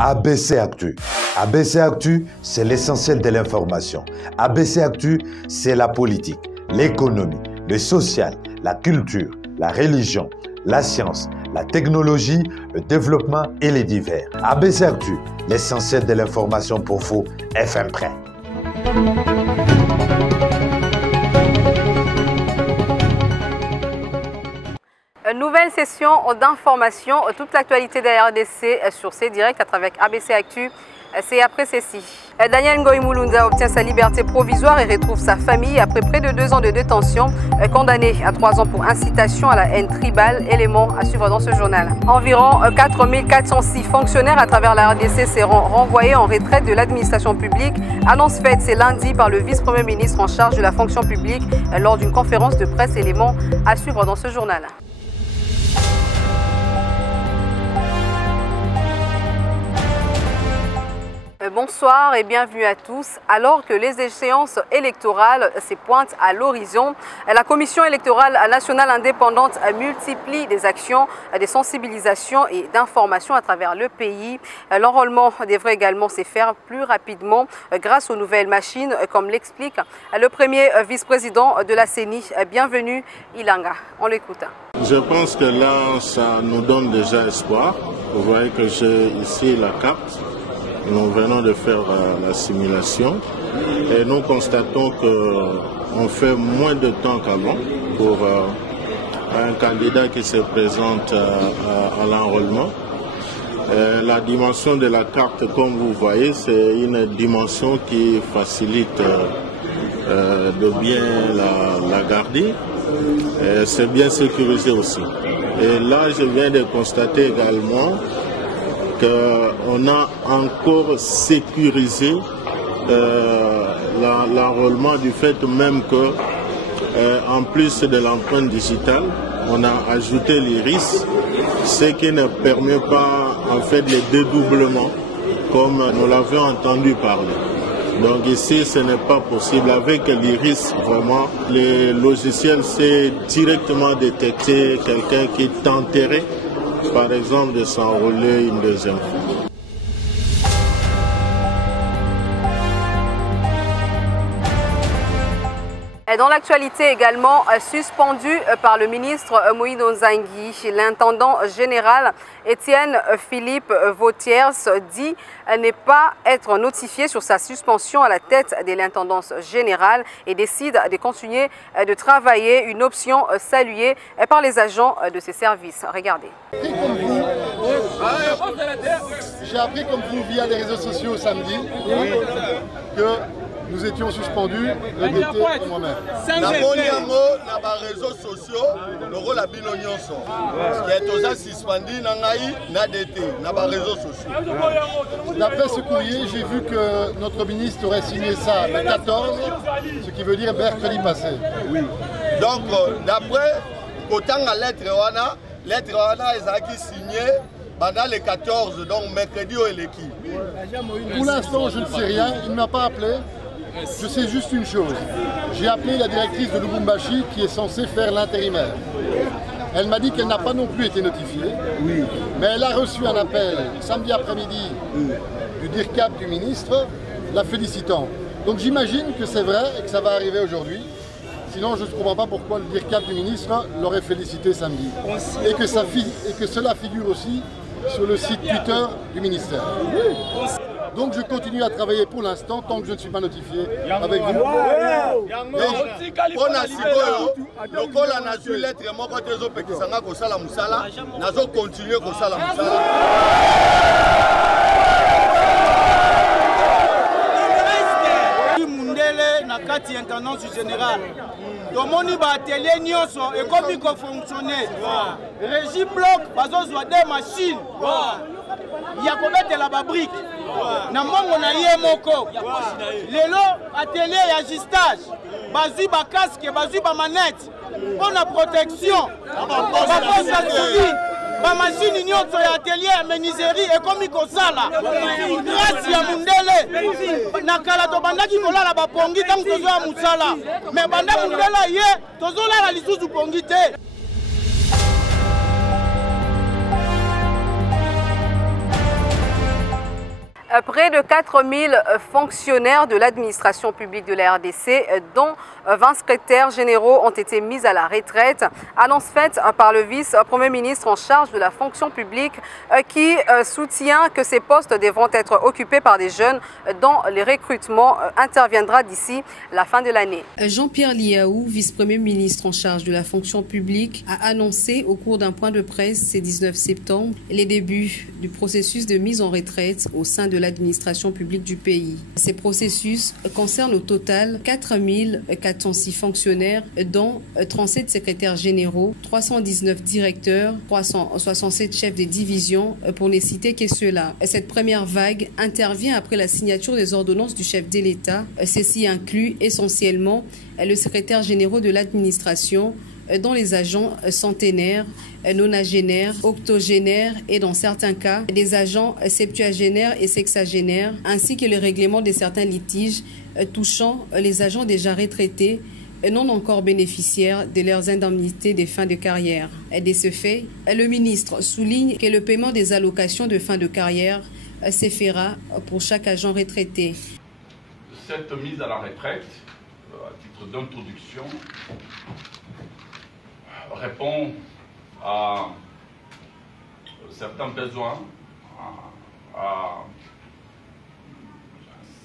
ABC Actu. ABC Actu, c'est l'essentiel de l'information. ABC Actu, c'est la politique, l'économie, le social, la culture, la religion, la science, la technologie, le développement et les divers. ABC Actu, l'essentiel de l'information pour vous, FM Prêt. Nouvelle session d'information, toute l'actualité de la RDC sur C-Direct à travers ABC Actu. C'est après ceci. Daniel Ngoï Mulunda obtient sa liberté provisoire et retrouve sa famille après près de 2 ans de détention, condamné à 3 ans pour incitation à la haine tribale, élément à suivre dans ce journal. Environ 4406 fonctionnaires à travers la RDC seront renvoyés en retraite de l'administration publique. Annonce faite ce lundi par le vice-premier ministre en charge de la fonction publique lors d'une conférence de presse, élément à suivre dans ce journal. Bonsoir et bienvenue à tous. Alors que les échéances électorales se pointent à l'horizon, la Commission électorale nationale indépendante multiplie des actions de sensibilisation et d'information à travers le pays. L'enrôlement devrait également se faire plus rapidement grâce aux nouvelles machines, comme l'explique le premier vice-président de la CENI. Bienvenue, Ilanga. On l'écoute. Je pense que là, ça nous donne déjà espoir. Vous voyez que j'ai ici la carte. Nous venons de faire la simulation et nous constatons qu'on fait moins de temps qu'avant pour un candidat qui se présente à l'enrôlement. La dimension de la carte, comme vous voyez, c'est une dimension qui facilite de bien la garder. C'est bien sécurisé aussi. Et là, je viens de constater également qu'on a encore sécurisé l'enrôlement du fait même que, en plus de l'empreinte digitale, on a ajouté l'iris, ce qui ne permet pas en fait le dédoublement comme nous l'avions entendu parler. Donc ici, ce n'est pas possible. Avec l'iris, vraiment, le logiciel sait directement détecter quelqu'un qui tenterait, par exemple, de s'enrôler une deuxième fois. Dans l'actualité également, suspendu par le ministre Moïse Nzangi, l'intendant général Étienne Philippe Vautiers dit ne pas être notifié sur sa suspension à la tête de l'intendance générale et décide de continuer de travailler, une option saluée par les agents de ses services. Regardez. J'ai appris comme vous via les réseaux sociaux samedi que nous étions suspendus, le DT et moi-même. Na réseaux sociaux, le rôle à Binonyonso. Qui est suspendu na DT, na réseaux sociaux. D'après ce courrier, j'ai vu que notre ministre aurait signé ça le 14, ce qui veut dire mercredi passé. Oui. Donc, d'après, autant la lettre Wana est signée pendant le 14, donc mercredi au Eleki. Pour l'instant, je ne sais rien, il ne m'a pas appelé. Je sais juste une chose, j'ai appelé la directrice de Lubumbashi qui est censée faire l'intérimaire. Elle m'a dit qu'elle n'a pas non plus été notifiée, mais elle a reçu un appel samedi après-midi du DIRCAP du ministre, la félicitant. Donc j'imagine que c'est vrai et que ça va arriver aujourd'hui. Sinon, je ne comprends pas pourquoi le DIRCAP du ministre l'aurait félicité samedi. Et que cela figure aussi sur le site Twitter du ministère. Donc je continue à travailler pour l'instant tant que je ne suis pas notifié avec vous. Nakati intendance générale. Tomoni ba atelier nyonso et comme il fonctionner. Régie bloc bazozwa des machines. Ya kobetela ba brique. Na mongo na ye moko. Lelo atelier ya gistage. Bazui ba casque, bazui ba manette. Pour la protection. Ba machine nyonso ya atelier ya menuiserie et comme ikosala grâce ya mundele nakala to bandaki kolala ba pongi tangu tozo ya musala mais banda mundela ye tozo la lisusu pongi te. Près de 4000 fonctionnaires de l'administration publique de la RDC, dont 20 secrétaires généraux, ont été mis à la retraite. Annonce faite par le vice-premier ministre en charge de la fonction publique qui soutient que ces postes devront être occupés par des jeunes dont les recrutements interviendra d'ici la fin de l'année. Jean-Pierre Liaou, vice-premier ministre en charge de la fonction publique, a annoncé au cours d'un point de presse ce 19 septembre les débuts du processus de mise en retraite au sein de l'administration publique du pays. Ces processus concernent au total 4406 fonctionnaires, dont 37 secrétaires généraux, 319 directeurs, 367 chefs de division, pour ne citer que ceux-là. Cette première vague intervient après la signature des ordonnances du chef de l'État. Ceci inclut essentiellement le secrétaire général de l'administration, dont les agents centenaires, nonagénaires, octogénaires et dans certains cas des agents septuagénaires et sexagénaires, ainsi que le règlement de certains litiges touchant les agents déjà retraités et non encore bénéficiaires de leurs indemnités de fin de carrière. Et de ce fait, le ministre souligne que le paiement des allocations de fin de carrière se fera pour chaque agent retraité. Cette mise à la retraite, à titre d'introduction, répond à certains besoins, à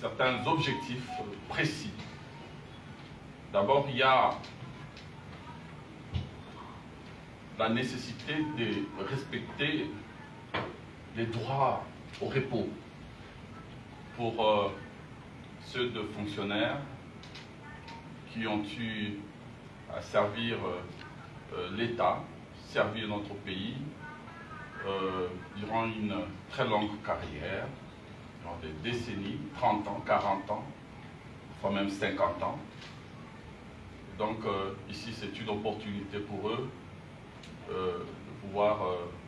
certains objectifs précis. D'abord, il y a la nécessité de respecter les droits au repos pour ceux de fonctionnaires qui ont eu à servir l'État, servir notre pays durant une très longue carrière, durant des décennies, 30 ans, 40 ans, parfois même 50 ans. Donc ici, c'est une opportunité pour eux de pouvoir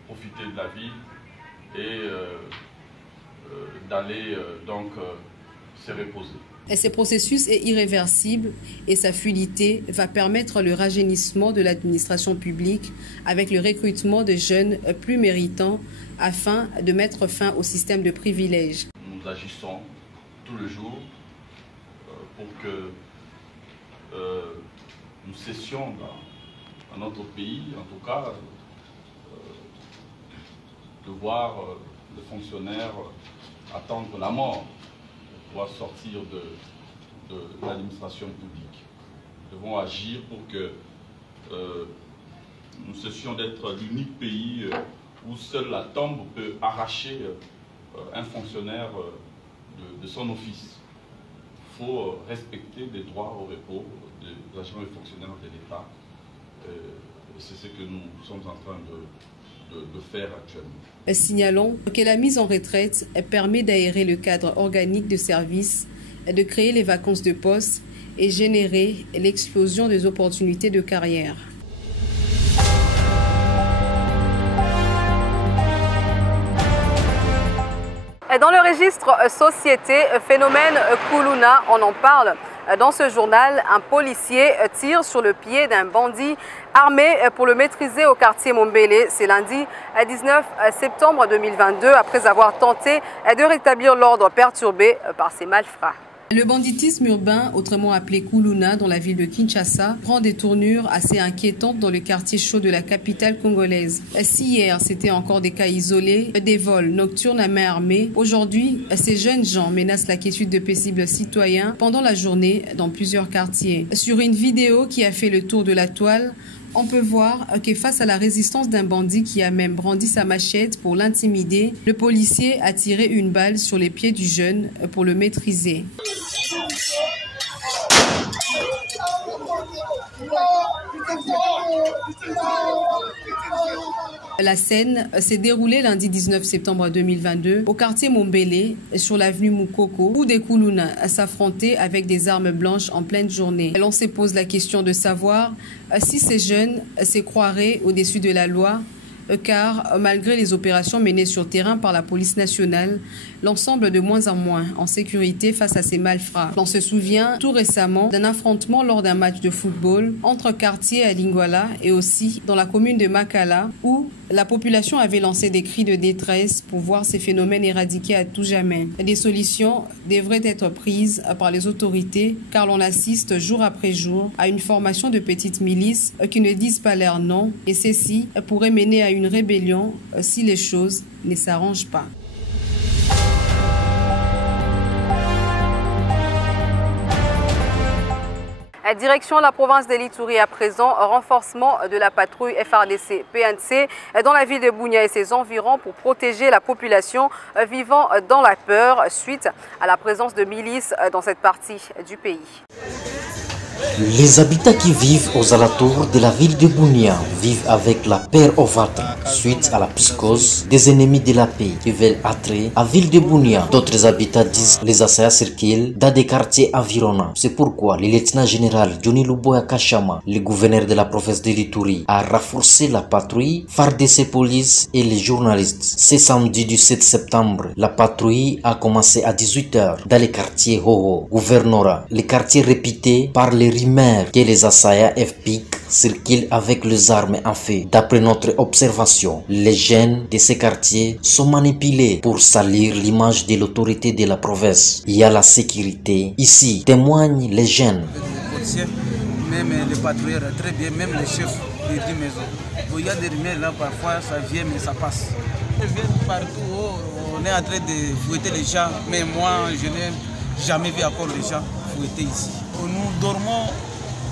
profiter de la vie et d'aller donc se reposer. Et ce processus est irréversible et sa fluidité va permettre le rajeunissement de l'administration publique avec le recrutement de jeunes plus méritants afin de mettre fin au système de privilèges. Nous agissons tout le jour pour que nous cessions dans notre pays, en tout cas, de voir le fonctionnaire attendre la mort pour pouvoir sortir de l'administration publique. Nous devons agir pour que nous cessions d'être l'unique pays où seule la tombe peut arracher un fonctionnaire de son office. Il faut respecter les droits au repos des agents et fonctionnaires de l'État. C'est ce que nous sommes en train de faire actuellement. Signalons que la mise en retraite permet d'aérer le cadre organique de service, de créer les vacances de poste et générer l'explosion des opportunités de carrière. Dans le registre société, phénomène Kuluna, on en parle. Dans ce journal, un policier tire sur le pied d'un bandit armé pour le maîtriser au quartier Mombele. C'est lundi 19 septembre 2022, après avoir tenté de rétablir l'ordre perturbé par ces malfrats. Le banditisme urbain, autrement appelé Kuluna, dans la ville de Kinshasa, prend des tournures assez inquiétantes dans le quartier chaud de la capitale congolaise. Si hier, c'était encore des cas isolés, des vols nocturnes à main armée, aujourd'hui, ces jeunes gens menacent la quiétude de paisibles citoyens pendant la journée dans plusieurs quartiers. Sur une vidéo qui a fait le tour de la toile, on peut voir que face à la résistance d'un bandit qui a même brandi sa machette pour l'intimider, le policier a tiré une balle sur les pieds du jeune pour le maîtriser. La scène s'est déroulée lundi 19 septembre 2022 au quartier Mombele, sur l'avenue Mukoko, où des Kuluna s'affrontaient avec des armes blanches en pleine journée. L'on se pose la question de savoir si ces jeunes se croiraient au-dessus de la loi car malgré les opérations menées sur terrain par la police nationale, l'ensemble de moins en moins en sécurité face à ces malfrats. On se souvient tout récemment d'un affrontement lors d'un match de football entre quartiers à Lingouala et aussi dans la commune de Makala où la population avait lancé des cris de détresse pour voir ces phénomènes éradiqués à tout jamais. Des solutions devraient être prises par les autorités car l'on assiste jour après jour à une formation de petites milices qui ne disent pas leur nom et ceci pourrait mener à une rébellion si les choses ne s'arrangent pas. Direction la province de l'Ituri à présent, renforcement de la patrouille FARDC-PNC dans la ville de Bunia et ses environs pour protéger la population vivant dans la peur suite à la présence de milices dans cette partie du pays. Les habitants qui vivent aux alentours de la ville de Bunia vivent avec la peur au ventre suite à la psychose des ennemis de la paix qui veulent attrer la ville de Bunia. D'autres habitants disent les assaillants circulent dans des quartiers environnants. C'est pourquoi le lieutenant général Johnny Luboya Kachama, le gouverneur de la province de l'Ituri, a renforcé la patrouille, FARDC police et les journalistes. Ce samedi du 7 septembre, la patrouille a commencé à 18 h dans les quartiers Hoho, Gouvernora, les quartiers réputés par les rumeurs que les assaillants FPIC circulent avec les armes en feu. D'après notre observation, les jeunes de ces quartiers sont manipulés pour salir l'image de l'autorité de la province. Il y a la sécurité. Ici, témoignent les jeunes. Les policiers, même les patrouilleurs, très bien, même les chefs des 10 maisons. Il y a des rumeurs là, parfois ça vient mais ça passe. Ils viennent partout, on est en train de fouetter les gens, mais moi je n'ai jamais vu encore les gens fouetter ici. Nous dormons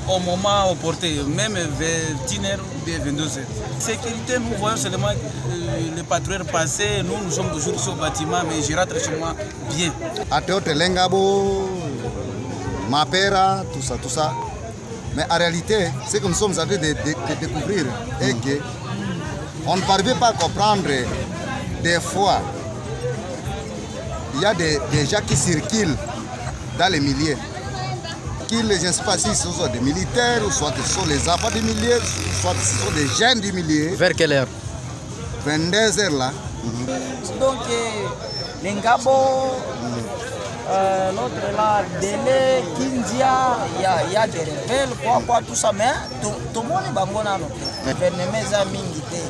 au moment opportun, même vers 10h ou 22h. Sécurité, nous voyons seulement les patrouilleurs passer, nous sommes toujours sur le bâtiment, mais je rentre chez moi bien. Ateote Lengabo, Mapera, tout ça. Mais en réalité, ce que nous sommes en train de découvrir est que on ne parvient pas à comprendre des fois. Il y a des gens qui circulent dans les milliers. Qui les ne sais pas si ce sont des militaires, ou soit ce sont les enfants du millier, soit ce sont des jeunes du millier. Vers quelle heure? 22 h là. Donc, les Ngabo, l'autre là, Délé, Kindia, il y a des rebelles, quoi, tout ça, mais tout le monde est bangona. Le gouvernement est mingité.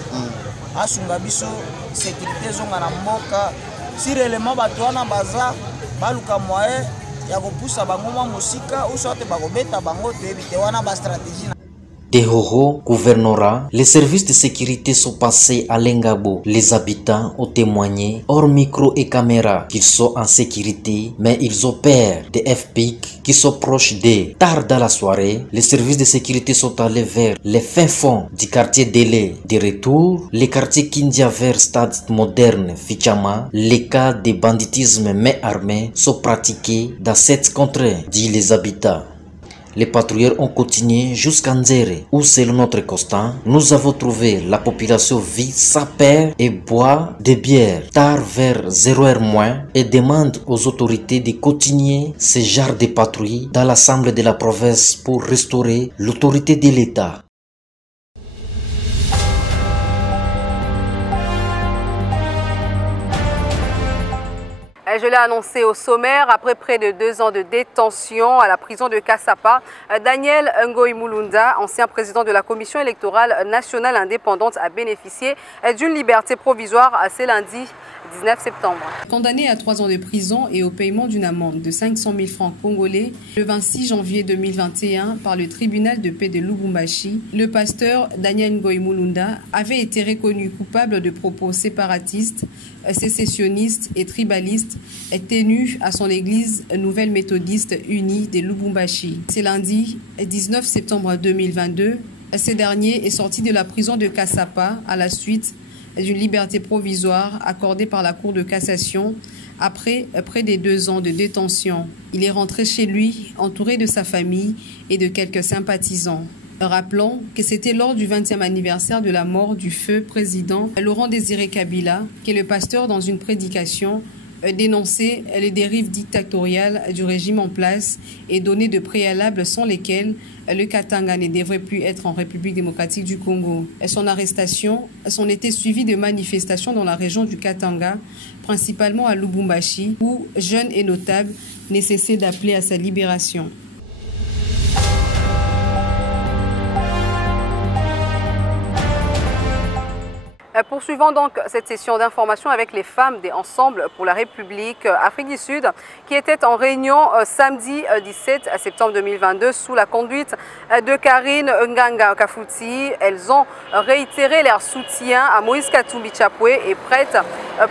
Asungabiso, sécurité, zonga na mboka. Si réellement, batuana baza, baluka moye. De Hoho, Gouvernora, les services de sécurité sont passés à Lengabo. Les habitants ont témoigné, hors micro et caméra, qu'ils sont en sécurité, mais ils opèrent des FPIC qui sont proches d'eux. Tard dans la soirée, les services de sécurité sont allés vers les fins fonds du quartier Délé. De retour, les quartiers Kindia vers Stade Moderne, Fichama, les cas de banditisme mais armés sont pratiqués dans cette contrée, dit les habitants. Les patrouilleurs ont continué jusqu'à Nzere, où selon notre constat, nous avons trouvé la population vit sans père et boit des bières. Tard vers 0h moins et demande aux autorités de continuer ce genre de patrouille dans l'Assemblée de la province pour restaurer l'autorité de l'État. Je l'ai annoncé au sommaire, après près de 2 ans de détention à la prison de Kassapa, Daniel Ngoï Mulunda, ancien président de la Commission électorale nationale indépendante, a bénéficié d'une liberté provisoire ce lundi 19 septembre. Condamné à 3 ans de prison et au paiement d'une amende de 500 000 francs congolais, le 26 janvier 2021 par le tribunal de paix de Lubumbashi, le pasteur Daniel Ngoï Mulunda avait été reconnu coupable de propos séparatistes, sécessionnistes et tribalistes tenus à son église nouvelle méthodiste unie de Lubumbashi. Ce lundi 19 septembre 2022, ce dernier est sorti de la prison de Kassapa à la suite d'une liberté provisoire accordée par la Cour de cassation après près de 2 ans de détention. Il est rentré chez lui entouré de sa famille et de quelques sympathisants. Rappelons que c'était lors du 20e anniversaire de la mort du feu président Laurent Désiré Kabila que le pasteur, dans une prédication, dénonçait les dérives dictatoriales du régime en place et donnait de préalables sans lesquels le Katanga ne devrait plus être en République démocratique du Congo. Son arrestation s'en était suivie de manifestations dans la région du Katanga, principalement à Lubumbashi, où jeunes et notables ne cessaient d'appeler à sa libération. Poursuivons donc cette session d'information avec les femmes des Ensemble pour la République Afrique du Sud qui étaient en réunion samedi 17 septembre 2022 sous la conduite de Karine Nganga Kafouti. Elles ont réitéré leur soutien à Moïse Katumbi Chapwe et prêtes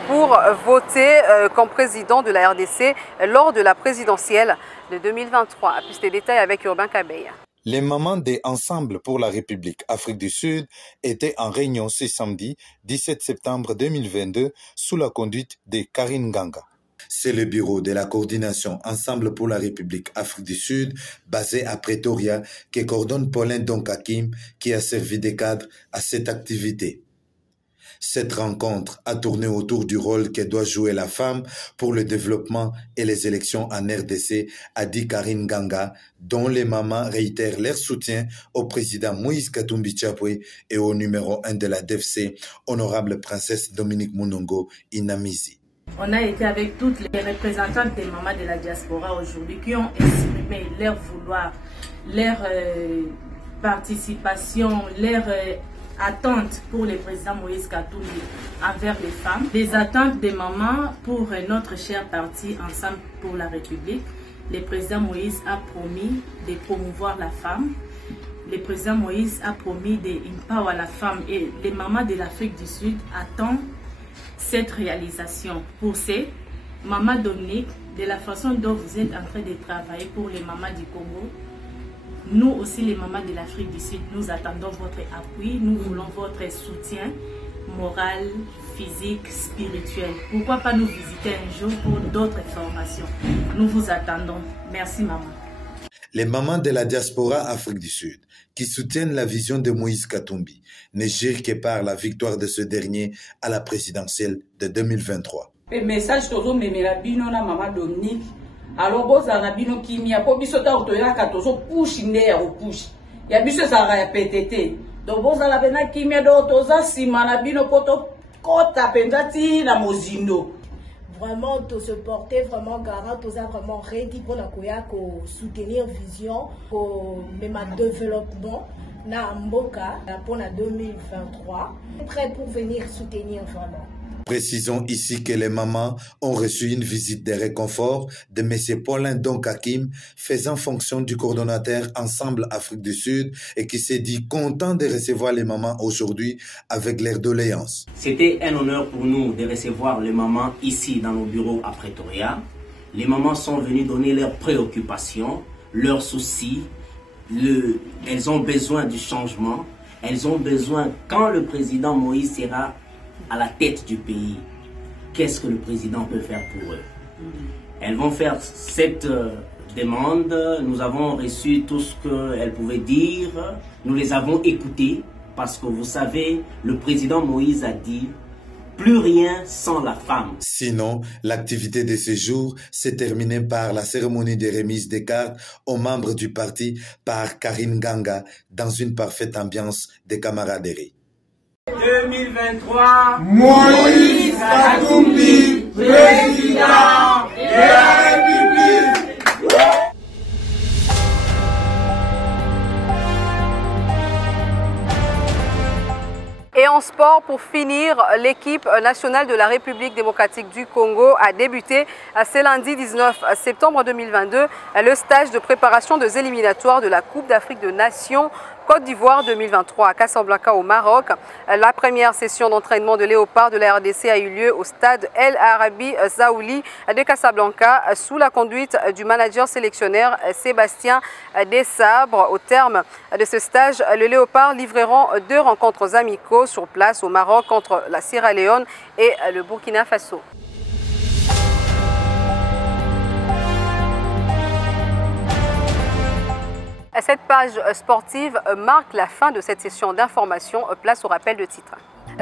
pour voter comme président de la RDC lors de la présidentielle de 2023. À plus de détails avec Urbain Kabeya. Les mamans des Ensemble pour la République Afrique du Sud étaient en réunion ce samedi 17 septembre 2022 sous la conduite de Karine Nganga. C'est le bureau de la coordination Ensemble pour la République Afrique du Sud, basé à Pretoria, qui coordonne Paulin Donkakim, qui a servi de cadre à cette activité. Cette rencontre a tourné autour du rôle que doit jouer la femme pour le développement et les élections en RDC, a dit Karine Nganga, dont les mamans réitèrent leur soutien au président Moïse Katumbi Chapwe et au numéro 1 de la DFC, honorable princesse Dominique Munongo Inamizi. On a été avec toutes les représentantes des mamans de la diaspora aujourd'hui qui ont exprimé leur vouloir, leur participation, leur attentes pour le président Moïse Katumbi envers les femmes, des attentes des mamans pour notre cher parti Ensemble pour la République. Le président Moïse a promis de promouvoir la femme. Le président Moïse a promis d'empower la femme et les mamans de l'Afrique du Sud attendent cette réalisation. Pour ces mamans Dominique, de la façon dont vous êtes en train de travailler pour les mamans du Congo, nous aussi, les mamans de l'Afrique du Sud, nous attendons votre appui, nous voulons votre soutien moral, physique, spirituel. Pourquoi pas nous visiter un jour pour d'autres formations? Nous vous attendons. Merci, maman. Les mamans de la diaspora Afrique du Sud, qui soutiennent la vision de Moïse Katumbi, ne gèrent que par la victoire de ce dernier à la présidentielle de 2023. Le message toujours me maman Dominique. Alors bozala bino kimia po biso ta otoyaka tozo push nde ya push ya biso ezalaka ya PTT donc bozala bena kimia do toza sima na bino poto kota penza ti na mozindo. Vraiment to se porter vraiment garant toza vraiment ready pour la koya ko soutenir vision ko même développement na mboka pour la 2023 prêt pour venir soutenir vraiment. Précisons ici que les mamans ont reçu une visite de réconfort de M. Paulin Donkakim, faisant fonction du coordonnateur Ensemble Afrique du Sud et qui s'est dit content de recevoir les mamans aujourd'hui avec leurs doléances. C'était un honneur pour nous de recevoir les mamans ici dans nos bureaux à Pretoria. Les mamans sont venues donner leurs préoccupations, leurs soucis. Elles ont besoin du changement. Elles ont besoin, quand le président Moïse sera à la tête du pays, qu'est-ce que le président peut faire pour eux? Elles vont faire cette demande. Nous avons reçu tout ce qu'elles pouvaient dire. Nous les avons écoutées parce que vous savez, le président Moïse a dit plus rien sans la femme. Sinon, l'activité de ce jour s'est terminée par la cérémonie de remise des cartes aux membres du parti par Karine Nganga dans une parfaite ambiance de camaraderie. 2023, Moïse Katumbi, président de la République. Et en sport, pour finir, l'équipe nationale de la République démocratique du Congo a débuté ce lundi 19 septembre 2022 le stage de préparation des éliminatoires de la Coupe d'Afrique des Nations Côte d'Ivoire 2023 à Casablanca au Maroc. La première session d'entraînement de Léopard de la RDC a eu lieu au stade El Arabi Zaouli de Casablanca sous la conduite du manager sélectionneur Sébastien Desabre. Au terme de ce stage, le Léopard livreront 2 rencontres amicaux sur place au Maroc contre la Sierra Leone et le Burkina Faso. Cette page sportive marque la fin de cette session d'information. Place au rappel de titres.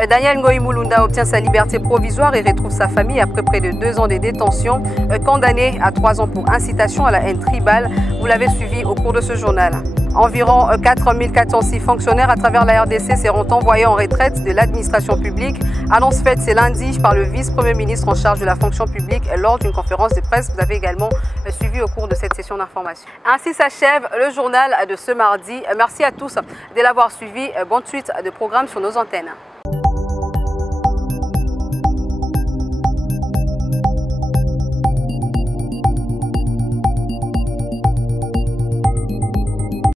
Daniel Ngoï Mulunda obtient sa liberté provisoire et retrouve sa famille après près de 2 ans de détention. Condamné à 3 ans pour incitation à la haine tribale. Vous l'avez suivi au cours de ce journal. Environ 4406 fonctionnaires à travers la RDC seront envoyés en retraite de l'administration publique. Annonce faite ce lundi par le vice-premier ministre en charge de la fonction publique lors d'une conférence de presse. Vous avez également suivi au cours de cette session d'information. Ainsi s'achève le journal de ce mardi. Merci à tous de l'avoir suivi. Bonne suite de programmes sur nos antennes.